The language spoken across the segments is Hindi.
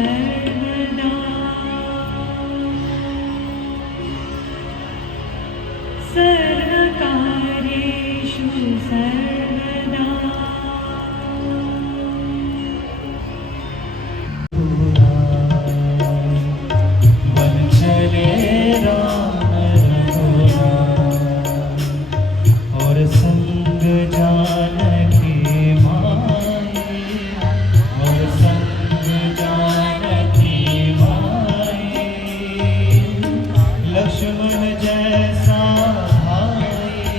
सर्वदा सर्वकार्येषु सर्वदा मन चले राम और संग जानकी माई और संग जानकी माई लक्ष्मण जैसा भाई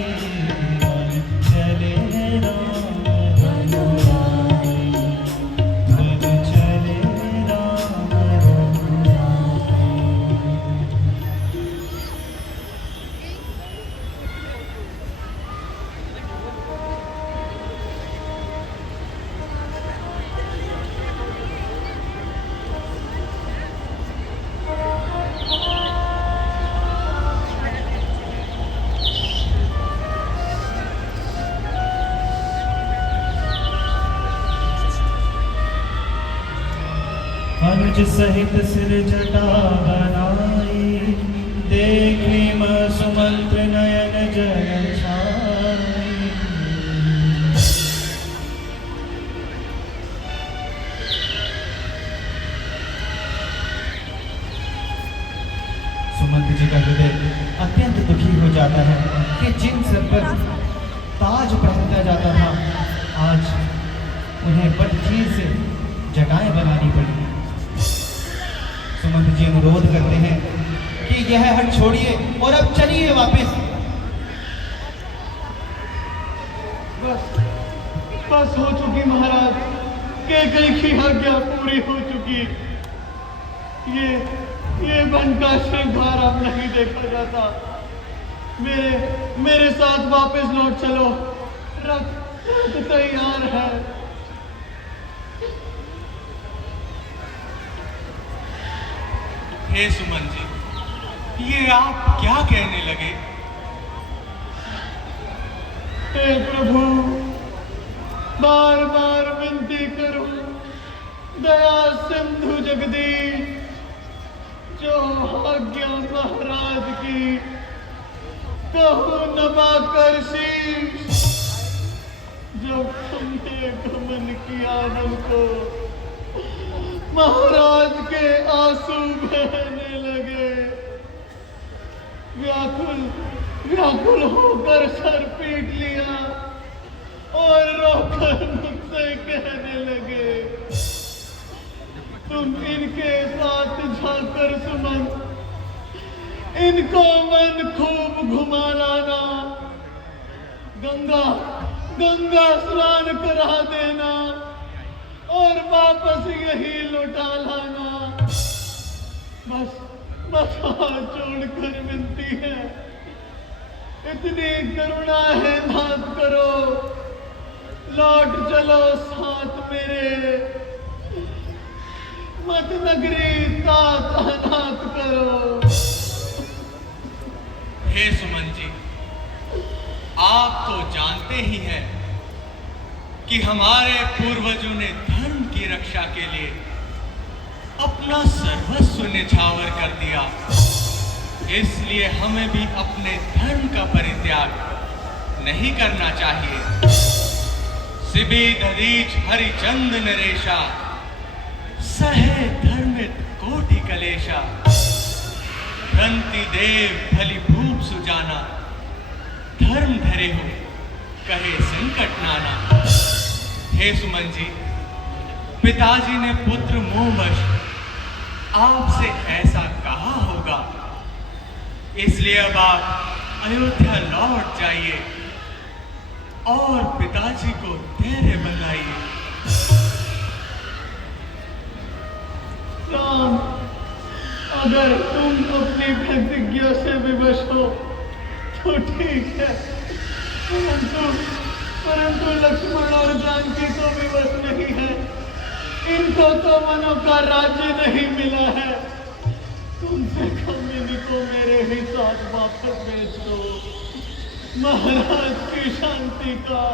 मन चले राम रघुराई मन चले राम रघुराई। अनुज सहित सिर जटा बनाई देखे सुमंत्र नयन जल छाई। सुमंत्र जी का हृदय अत्यंत दुखी हो जाता है कि जिन सर पर ताज पहनता जाता था आज उन्हें बदचीज से जटाएं बनानी पड़ी। सुमंत्र जी अनुरोध करते हैं कि यह हट छोड़िए और अब चलिए वापस। बस हो चुकी महाराज, केकई की आज्ञा पूरी हो चुकी। ये वन का श्रृंगार अब नहीं देखा जाता। मेरे साथ वापस लौट चलो, रथ तैयार है। हे सुमन जी, ये आप क्या कहने लगे? हे प्रभु, बार बार विनती करूं, दया सिंधु जगदीश, जो आज्ञा महाराज की कहूं नवाकर शीश। जब तुमने गमन किया हमको, महाराज के आंसू बहने लगे। व्याकुल होकर सर पीट लिया और रोकर मुझसे कहने लगे, तुम इनके साथ जाकर सुमन, इनको मन खूब घुमा लाना, गंगा स्नान करा देना और वापस यही लौटा लाना। बस हाथ जोड़कर विनती है, इतनी करुणा है नाथ करो, लौट चलो साथ मेरे, मत नगरी तात अनाथ करो। हे सुमन जी, आप तो जानते ही हैं कि हमारे पूर्वजों ने धर्म की रक्षा के लिए अपना सर्वस्व निछावर कर दिया, इसलिए हमें भी अपने धर्म का परित्याग नहीं करना चाहिए। सिबी दधीच हरिचंद नरेशा, सहे धर्मित कोटि कलेशा, भ्रंति देव भली भूप सुजाना, धर्म धरे हो कहे संकट नाना। हे सुमन जी, पिताजी ने पुत्र मोहवश आपसे ऐसा कहा होगा, इसलिए अब आप अयोध्या लौट जाइए और पिताजी को धैर्य बंधाइए। राम, अगर तुम अपनी प्रतिज्ञा से विवश हो तो ठीक है, परंतु लक्ष्मण और जानकी तो विवश नहीं है। इनको तो मनो का राज्य नहीं मिला है। तुमसे कम इनको मेरे ही साथ वापस भेज दो। महाराज की शांति का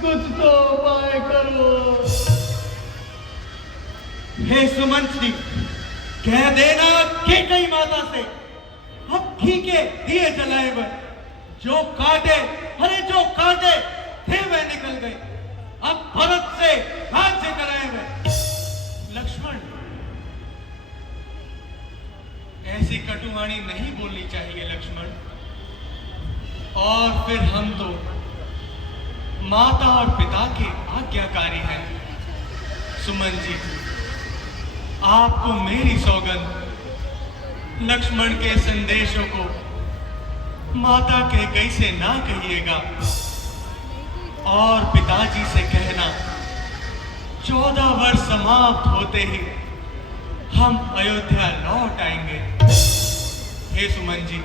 कुछ तो उपाय करो। हे सुमंत जी, कह देना कि कई माता से अब घी के दिए जलाए वे, जो काटे, अरे जो काटे थे वे निकल गए, अब भरत से राज्य कराए वे। लक्ष्मण, ऐसी कटुवाणी नहीं बोलनी चाहिए लक्ष्मण। और फिर हम तो माता और पिता के आज्ञाकारी हैं। सुमन जी, आपको मेरी सौगंध, लक्ष्मण के संदेशों को माता के कैसे ना कहिएगा, और पिताजी से कहना 14 वर्ष समाप्त होते ही हम अयोध्या लौट आएंगे। हे सुमन जी,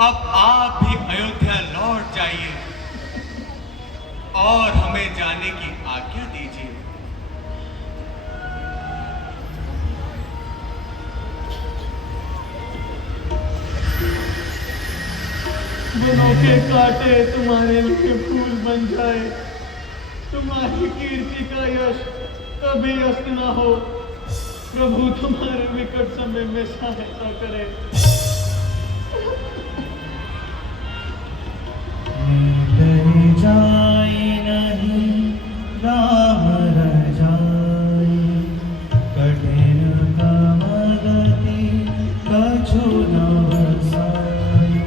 अब आप भी अयोध्या लौट जाइए और हमें जाने की आज्ञा दीजिए। वनों के कांटे तुम्हारे लिए फूल बन जाए, तुम्हारी कीर्ति का यश कभी अस्त ना हो। प्रभु तुम्हारे विकट समय में सहायता करे। डर जाए नहीं राम रजाई, कठिन काम गति कछु न बसाई।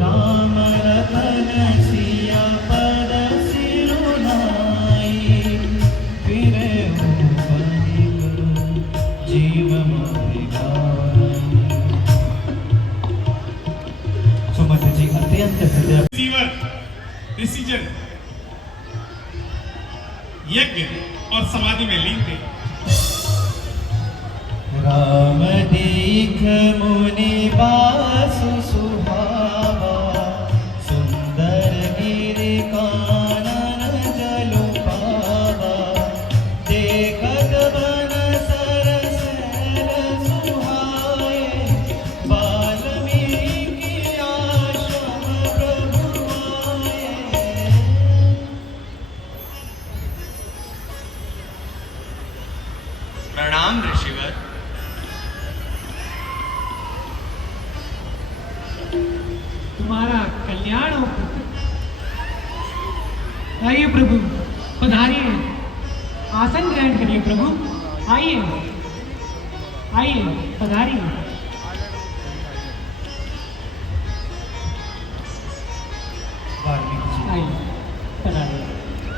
राम रतन सिया पद सिरुनाई, फिरे जीव मोहि गाई। सुमंत जी अत्यंत हृदय डिसीजन यज्ञ और समाधि में लीन थे। राम दीख मुनि बासु सुहावा, सुंदर गिरि कानन जलु पावा। देखत बन सरस सुहाए, वाल्मीकि आश्रम प्रभु आए। प्रणाम ऋषिवर। तुम्हारा कल्याण हो पुत्र। आइए प्रभु, पधारिए, आसन ग्रहण करिए प्रभु। आइए आइए, पधारिए। वाल्मीकि जी आइए, पधारिए।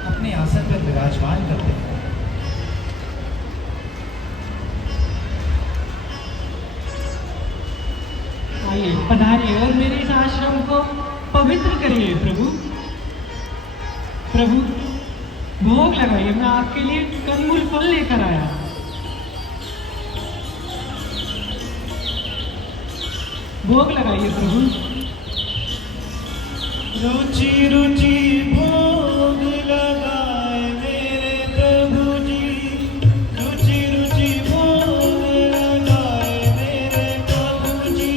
अपने आसन पर विराजमान करते हैं। आइए, पधारिए और मेरे इस आश्रम को पवित्र करिए प्रभु। प्रभु, भोग लगाइए, मैं आपके लिए कंदमूल फल लेकर आया। भोग लगाइए प्रभु। रुचि रुचि भोग लगाए मेरे प्रभु जी, रुचि रुचि भोग लगाए मेरे प्रभु जी।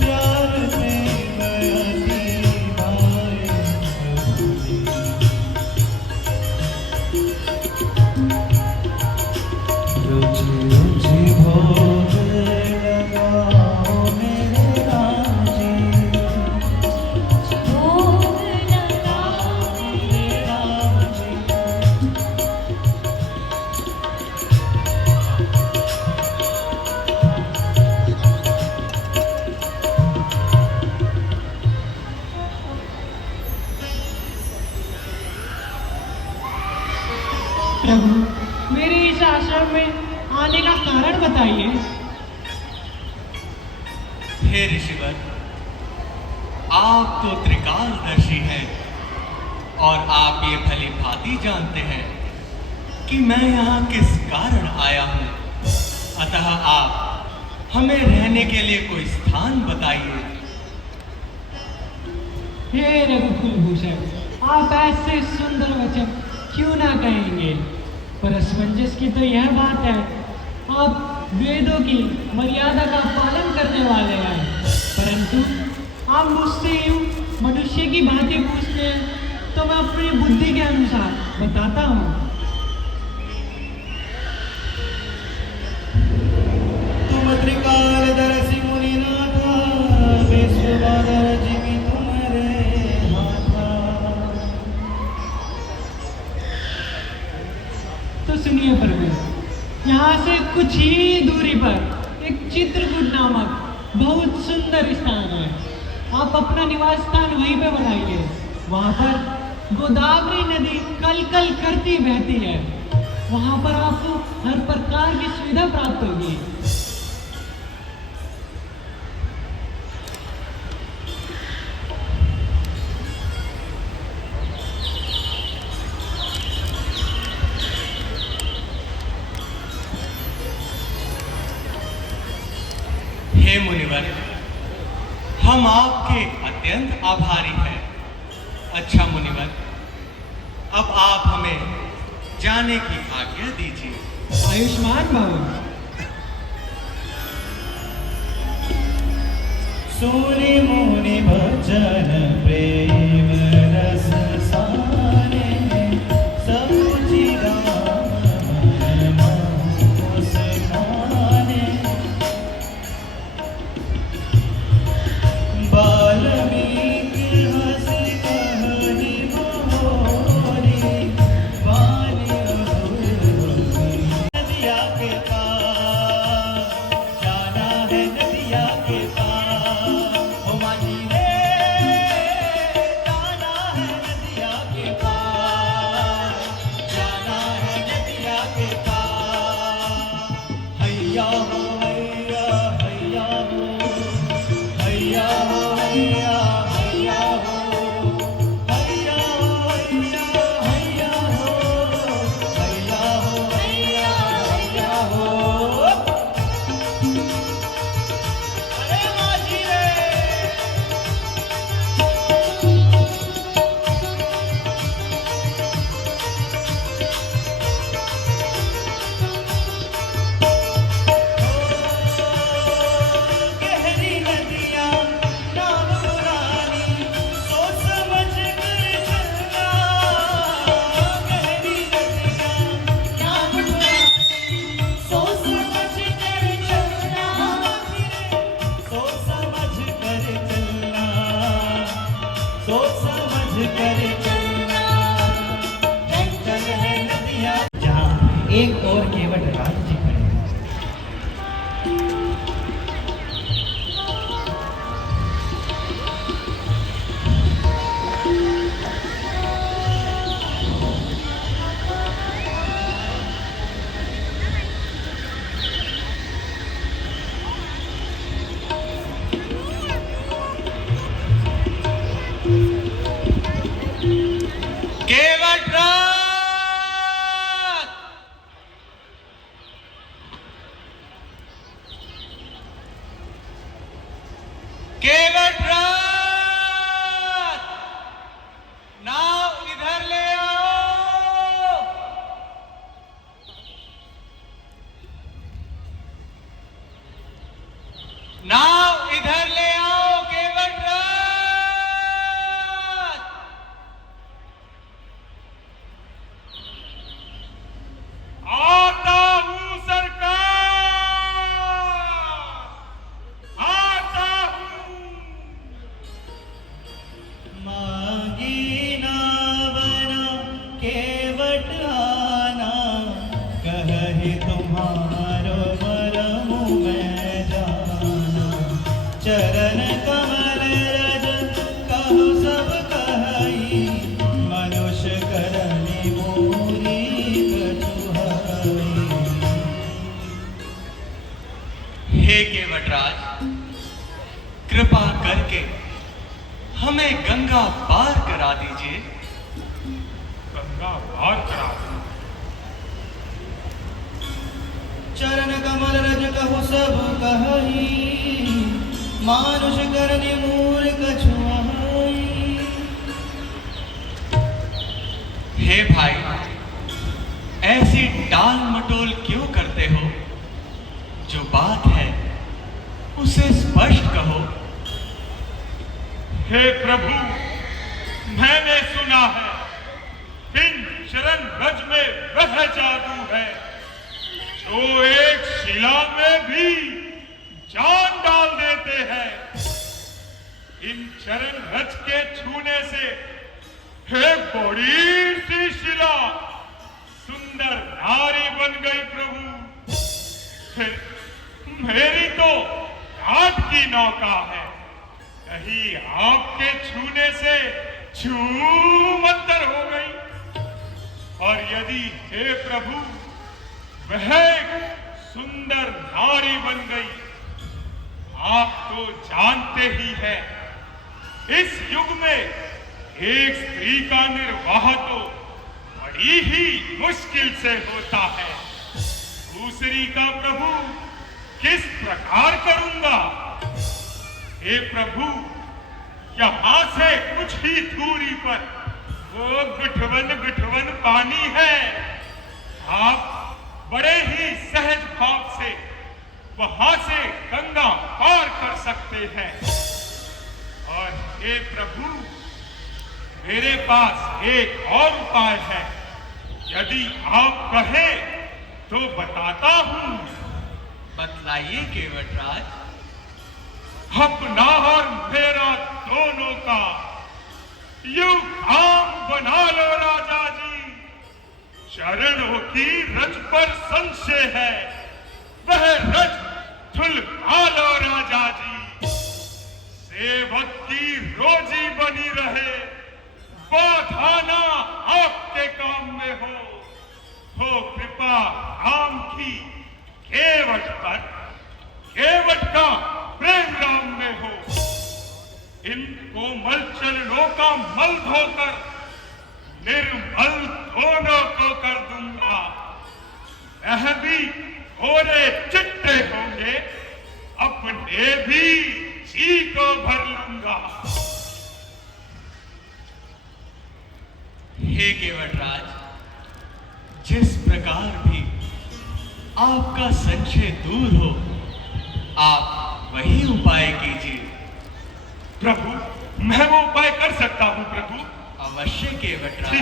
प्यार से गयति भाए प्रभु जी। रुचि रुचि भोग लगाओ मेरे राम जी। प्रभु, मेरे इस आश्रम में आने का कारण बताइए। हे ऋषिवर, आप तो त्रिकालदर्शी हैं और आप ये भली भांति जानते हैं कि मैं यहाँ किस कारण आया हूँ। अतः आप हमें रहने के लिए कोई स्थान बताइए। हे रघुकुल भूषण, आप ऐसे सुंदर वचन क्यों ना कहेंगे। पर असमंजस की तो यह बात है, आप वेदों की मर्यादा का पालन करने वाले हैं, परंतु आप मुझसे यूं मनुष्य की भांति पूछते हैं तो मैं अपनी बुद्धि के अनुसार बताता हूँ। यहाँ से कुछ ही दूरी पर एक चित्रकूट नामक बहुत सुंदर स्थान है। आप अपना निवास स्थान वहीं पे बनाइए। वहाँ पर गोदावरी नदी कल कल करती बहती है। वहाँ पर आपको हर प्रकार की सुविधा प्राप्त होगी। हे मुनिवर, हम आपके अत्यंत आभारी हैं। अच्छा मुनिवर, अब आप हमें जाने की आज्ञा दीजिए। आयुष्मान भव। सुनि मुनि भजन प्रेम रस साने, सब मन मुस्काने। वाल्मीकि हंसि कहि मोहि, वाणी अधुर नदिया के पार, जाना है नदिया के पार। ओ माही रे, जाना है नदिया के पार, जाना है नदिया के पार। हैया हो हैया, हैया हो, हैया हो हैया, हैया हो, हैया हो हैया, हैया हो, हैया हो हैया, हैया हो। अरे माझी रे, गहरी नदियाँ नाव पुरानी, सोच समझ कर चलना। गहरी नदियाँ नाव पुरानी, सोच समझ कर चलना। सोच समझ कर चलना, सोच समझ कर चलना। चंचल है नदियाँ। जहाँ एक और केवट राज जी खड़े हैं। केवटराज, केवटराज, नाव इधर ले आओ। नाव इधर ले आओ केवटराज। आता हूं सरकार, आता हूं। मांगी नावना केवट आना, कहि तुम्हारो मरमु मैं जाना। चरण कमल रज कहु सब कहि, मनुष्य करनी मोरी कछु हरि। हे केवटराज, कृपा करके हमें गंगा पार करा दीजिए। गंगा पार करा दो। चरण कमल रज कहु सब कहि, मानुष करनी मूर कछु हरि। हे भाई, ऐसी टाल मटोल क्यों करते हो? जो बात है उसे स्पष्ट कहो। हे प्रभु, मैंने सुना है इन चरण रज में वह जादू है जो एक शिला में भी जान डाल देते हैं। इन चरण रज के छूने से एक बड़ी सी शिला सुंदर नारी बन गई प्रभु। मेरी तो घाट की नौका है, कहीं आपके छूने से छूमंतर हो गई। और यदि हे प्रभु वह एक सुंदर नारी बन गई, आप तो जानते ही हैं इस युग में एक स्त्री का निर्वाह तो बड़ी ही मुश्किल से होता है, दूसरी का प्रभु किस प्रकार करूंगा। हे प्रभु, यहां से कुछ ही दूरी पर वो गुठवन पानी है, आप बड़े ही सहज भाव से वहां से गंगा पार कर सकते हैं। और हे प्रभु, मेरे पास एक और उपाय है, यदि आप कहें तो बताता हूं। बतलाइए केवटराज। अपना और मेरा दोनों का यूं काम बना लो राजा जी, चरणों की रज पर संशय है, वह रज धुलवा लो राजा जी। सेवक की रोजी बनी रहे, बाधा ना आपके काम में हो कृपा राम की केवट पर, केवट का प्रेम राम में हो। इन कोमल चरणों का मल धोकर निर्मल दोनों को कर दूंगा, वह भी थोड़े चिट्टे होंगे, अपने भी जी को भर लूंगा। हे केवटराज, जिस प्रकार भी आपका संशय दूर हो, आप वही उपाय कीजिए। प्रभु, मैं वो उपाय कर सकता हूँ प्रभु। अवश्य केवटराज।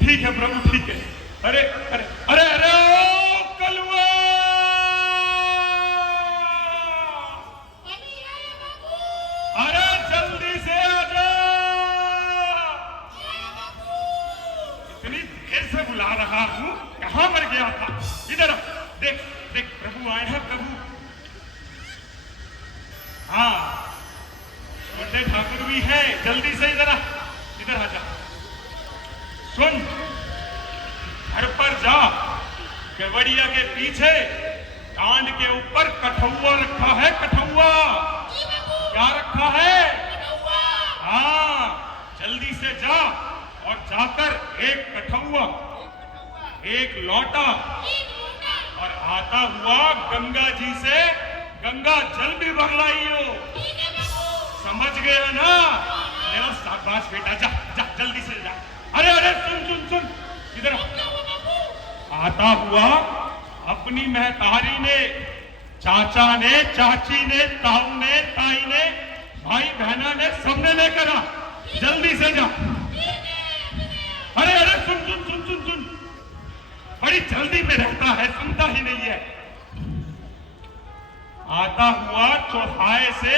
ठीक है प्रभु, ठीक है। अरे अरे अरे अरे ओ कलुआ, अरे जल्दी से आ जा, इतनी देर से बुला रहा हूँ, कहाँ मर गया था? इधर आ, देख देख प्रभु आए हैं प्रभु। हाँ, छोटे ठाकुर भी है, जल्दी से इधर आ जा। सुन, घर पर जा, केवड़िया के पीछे कांड के ऊपर कठौआ रखा है, कठौआ। क्या रखा है? हाँ, जल्दी से जा और जाकर एक कठौआ, एक लोटा और आता हुआ गंगा जी से गंगा जल भी भर लाइयो। समझ गया ना मेरा शाबाश बेटा, जा जा जल्दी से जा। अरे अरे सुन सुन सुन, इधर आता हुआ अपनी महतारी ने, चाचा ने, चाची ने, ताऊ ने, ताई ने, भाई बहना ने, सबने लेकर आ, जल्दी से जा। अरे अरे सुन सुन सुन सुन सुन, बड़ी जल्दी में रहता है, सुनता ही नहीं है। आता हुआ चौराहे से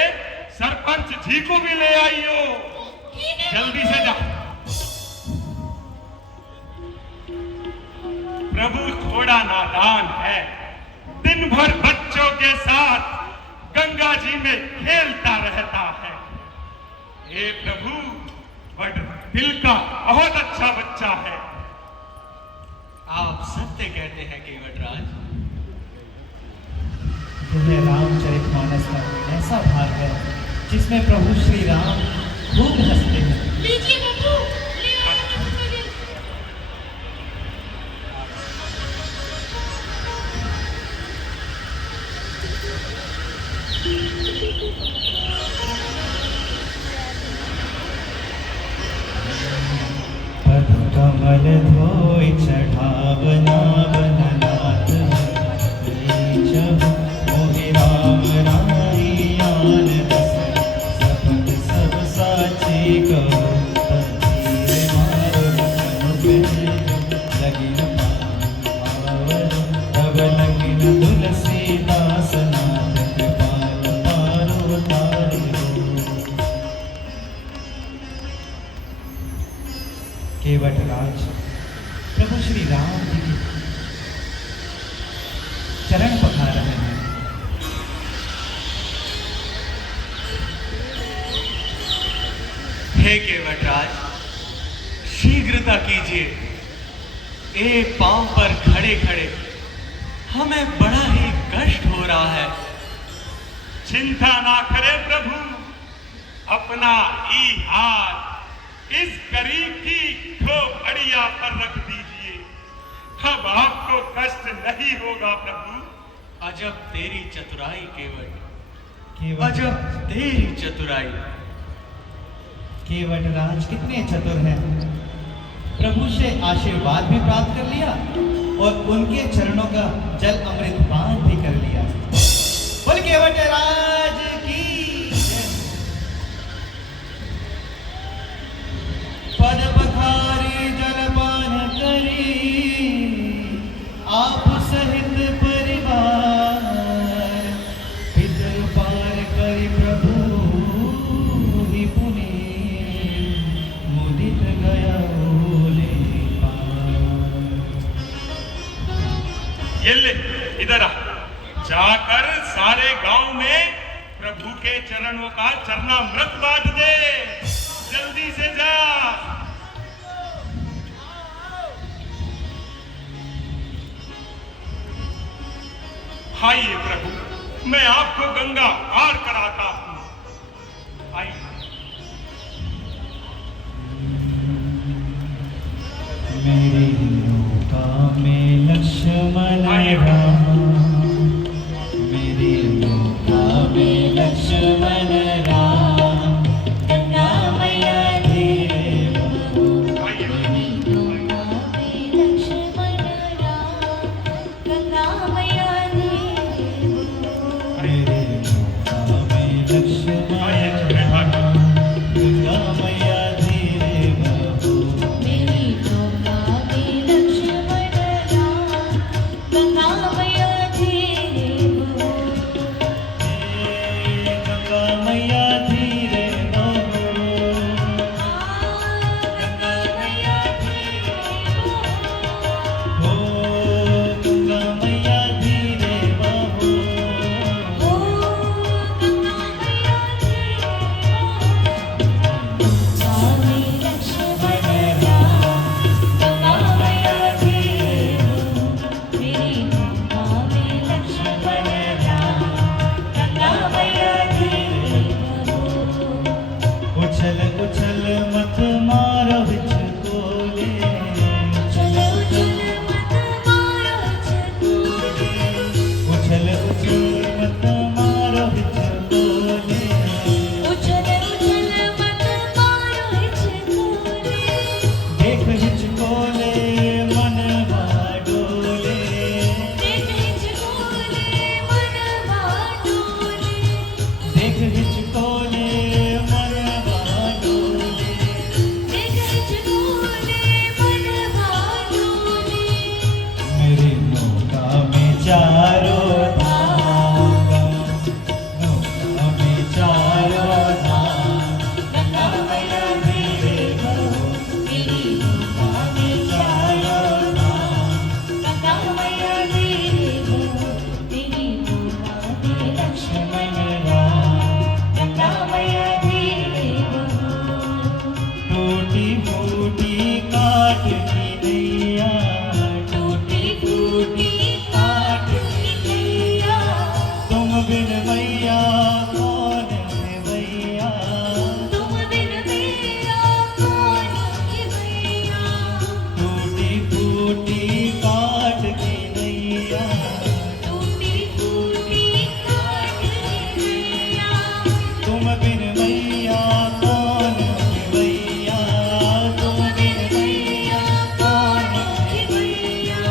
सरपंच जी को भी ले आइयो, जल्दी से जा। प्रभु थोड़ा नादान है, दिन भर बच्चों के साथ गंगा जी में खेलता रहता है। हे प्रभु, बड़ दिल का बहुत अच्छा बच्चा है। आप सत्य कहते हैं केवटराज। यह रामचरितमानस का ऐसा भाग है जिसमें प्रभु श्री राम खूब हंसते हैं। लीजिए बाबू, ले आया पुष्पगिरी। पद कमल धोई चढ़ावना बननाथ मोहि राम राइयान रस सपत सब साची कहो तंजीर मारो लगिन पावन तब लगिन तुलसीदास नाथ कृपाल पारो तारे केवटराज प्रभु श्री राम जी के चरण पखार रहे हैं। हे केवटराज, शीघ्रता कीजिए। एक पांव पर खड़े खड़े हमें बड़ा ही कष्ट हो रहा है। चिंता ना करें प्रभु, अपना ई हाथ इस गरीब की खोपड़िया पर रख दीजिए, अब आपको कष्ट नहीं होगा प्रभु। अजब तेरी चतुराई केवट, केवट अजब तेरी चतुराई। केवटराज कितने चतुर हैं। प्रभु से आशीर्वाद भी प्राप्त कर लिया और उनके चरणों का जल अमृत पान भी कर लिया। बोल केवटराज की जय। पद पखारी जलपान करी, आप सहित परिवार, पितर पार करी प्रभु ही पुनि, मुदित गया ओले पार। ये ले, इधर आ, जाकर सारे गांव में प्रभु के चरणों का चरणामृत बांट दे, जल्दी से जा। आइए प्रभु, मैं आपको गंगा पार कराता हूं। आइए। मेरे नौका में लक्ष्मण आइए। राम, मेरे नौका में लक्ष्मण राम, गंगा मैया धीरे बहो। आइए। मेरे नौका में लक्ष्मण आइए, छोटे राम, भाई। गंगा मैया धीरे बहो। गंगा मैया धीरे बहो, गंगा मैया धीरे बहो, गंगा मैया धीरे बहो। उछल उछल मत मारो हिचकोले, उछल उछल मत मारो हिचकोले, देख हिचकोले मन डोले, देख हिचकोले मन डोले। मेरी नौका में चारों धाम, नौका में चारों धाम, गंगा मैया धीरे बहो। नौका में चारों धाम, लक्ष्मण राम, गंगा मैया धीरे बहो। टूटी फूटी काट की नैया, टूटी फूटी काट की नैया, तुम बिन मैया कौन है भैया, टूटी फूटी काट की नैया, तुम बिन मैया कौन है भैया, तुम बिन मैया कौन है भैया।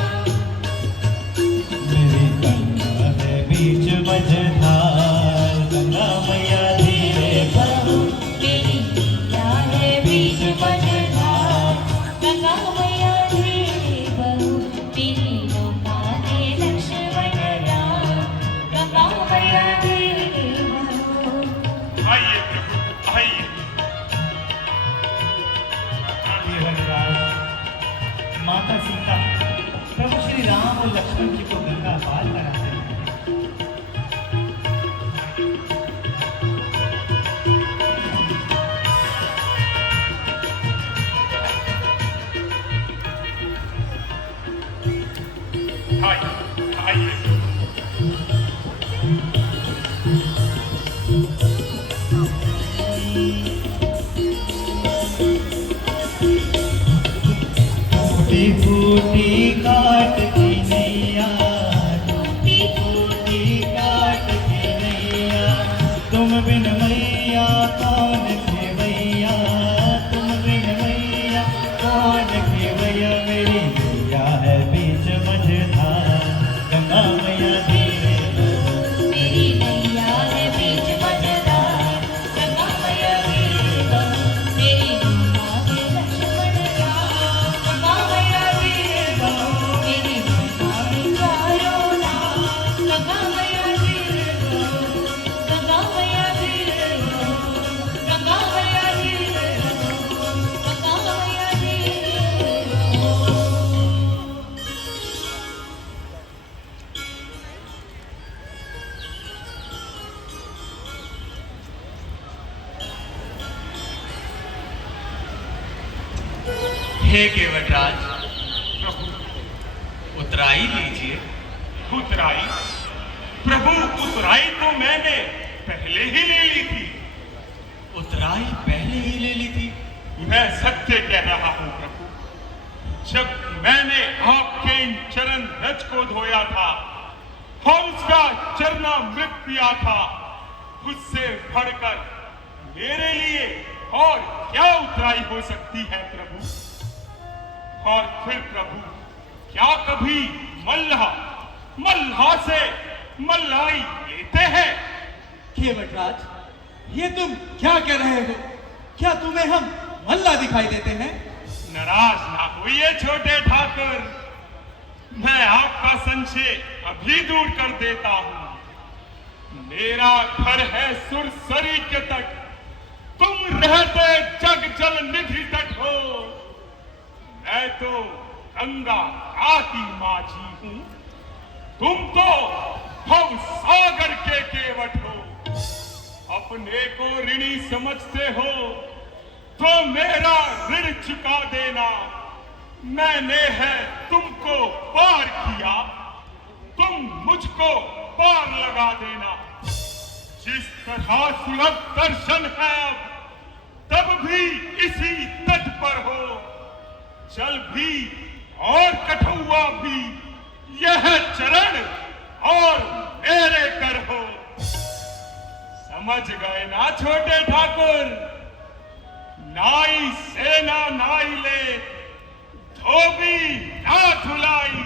मेरी गंगा है बीच मझधार, गंगा मैया धीरे बहो। बीच मझधार, आइए प्रभु, आइए। केवटराज, माता सीता प्रभु श्री राम और लक्ष्मण जी को गंगा पार कराते हैं। टूटी काट की नैया, टूटी टूटी काट की नैया, तुम बिन मैया कौन खेवैया, तुम बिन मैया कौन खेवैया, मेरी मैया है बीच मझधार, गंगा मैया धीरे बहो। मेरी मैया है बीच मझधार, गंगा मैया धीरे बहो। मेरी मैया है लक्ष्मण राम, गंगा मैया धीरे बहो। मेरी मैया है चारों नाम, गंगा मैया धीरे बहो। गंगा मैया धीरे बहो, गंगा मैया धीरे बहो, गंगा मैया धीरे बहो। हे केवटराज, उतराई लीजिए। उतराई? प्रभु, उतराई तो मैंने पहले ही ले ली थी। उतराई पहले ही ले ली थी? मैं सत्य कह रहा हूं प्रभु। जब मैंने आपके इन चरण रज को धोया था और उसका चरणामृत पिया था, उससे बढ़कर मेरे लिए और क्या उतराई हो सकती है प्रभु? और फिर प्रभु, क्या कभी मल्लाह से मल्लाई लेते हैं? केवटराज, ये तुम क्या कह रहे हो? क्या तुम्हें हम मल्ला दिखाई देते हैं? नाराज ना होइए छोटे ठाकुर, मैं आपका संशय अभी दूर कर देता हूं। मेरा घर है सुरसरी के तट, तुम रहते जग जल निधि तट हो। मैं तो गंगा आती माझी हूं, तुम तो भव सागर के केवट हो। अपने को ऋणी समझते हो तो मेरा ऋण चुका देना। मैंने है तुमको पार किया, तुम मुझको पार लगा देना। जिस तरह सुलभ दर्शन है अब, तब भी इसी तट पर हो। जल भी और कठुआ भी यह चरण और मेरे कर हो। समझ गए ना छोटे ठाकुर? नाई सेना नाई ले, धोबी ना धुलाई।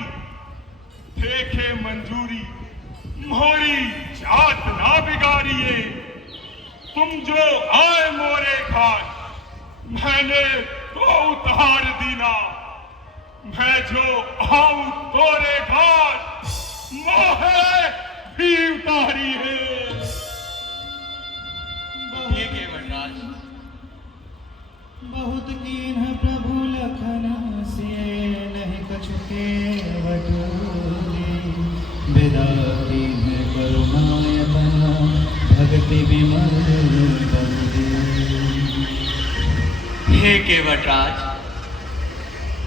देखे मंजूरी मोरी जात ना बिगाड़िए। तुम जो आए मोरे घाट, मैंने तो उतार दीना। मैं जो आऊं तोरे घाट, मोहे भी उतारी है। ये केवटराज, बहुत कीन है प्रभु लखन से, नहीं कछु केवट बोले। बेदाती है करुणायतन, भक्ति विमल बंदे। हे केवटराज,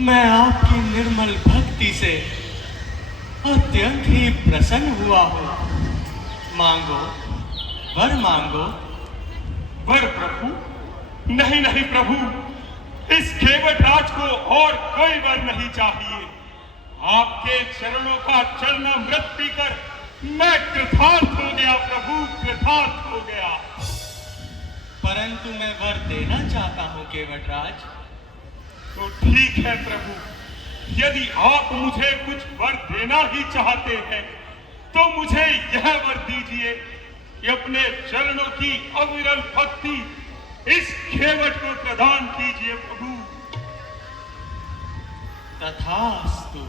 मैं आपकी निर्मल भक्ति से अत्यंत ही प्रसन्न हुआ हूँ। मांगो, वर मांगो। वर प्रभु? नहीं नहीं प्रभु, इस केवटराज को और कोई वर नहीं चाहिए। आपके चरणों का चरणामृत पीकर मैं कृतार्थ हो गया प्रभु, कृतार्थ हो गया। परंतु मैं वर देना चाहता हूँ केवटराज। तो ठीक है प्रभु, यदि आप मुझे कुछ वर देना ही चाहते हैं, तो मुझे यह वर दीजिए कि अपने चरणों की अविरल भक्ति इस केवट को प्रदान कीजिए प्रभु। तथास्तु।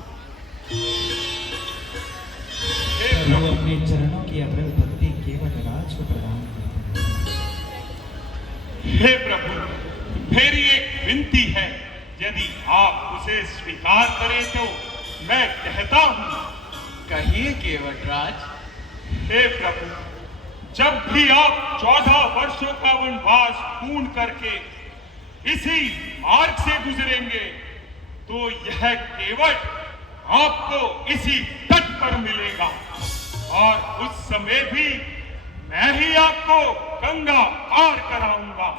हे प्रभु प्रभु, अपने चरणों की अविरल भक्ति केवटराज को प्रदान करते हैं। हे प्रभु, मेरी एक विनती है, यदि आप उसे स्वीकार करें तो मैं कहता हूं। कहिए केवटराज। हे प्रभु, जब भी आप 14 वर्षों का वनवास पूर्ण करके इसी मार्ग से गुजरेंगे, तो यह केवट आपको इसी तट पर मिलेगा। और उस समय भी मैं ही आपको गंगा पार कराऊंगा।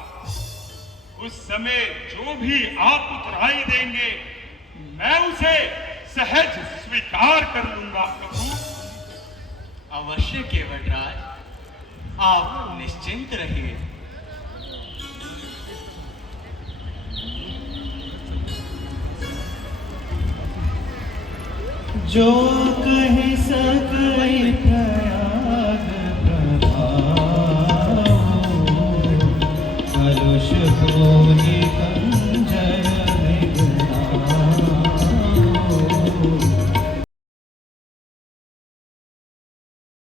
उस समय जो भी आप उतराई देंगे, मैं उसे सहज स्वीकार कर लूंगा प्रभु। अवश्य केवटराज, आप निश्चिंत रहिए। जो कह सकल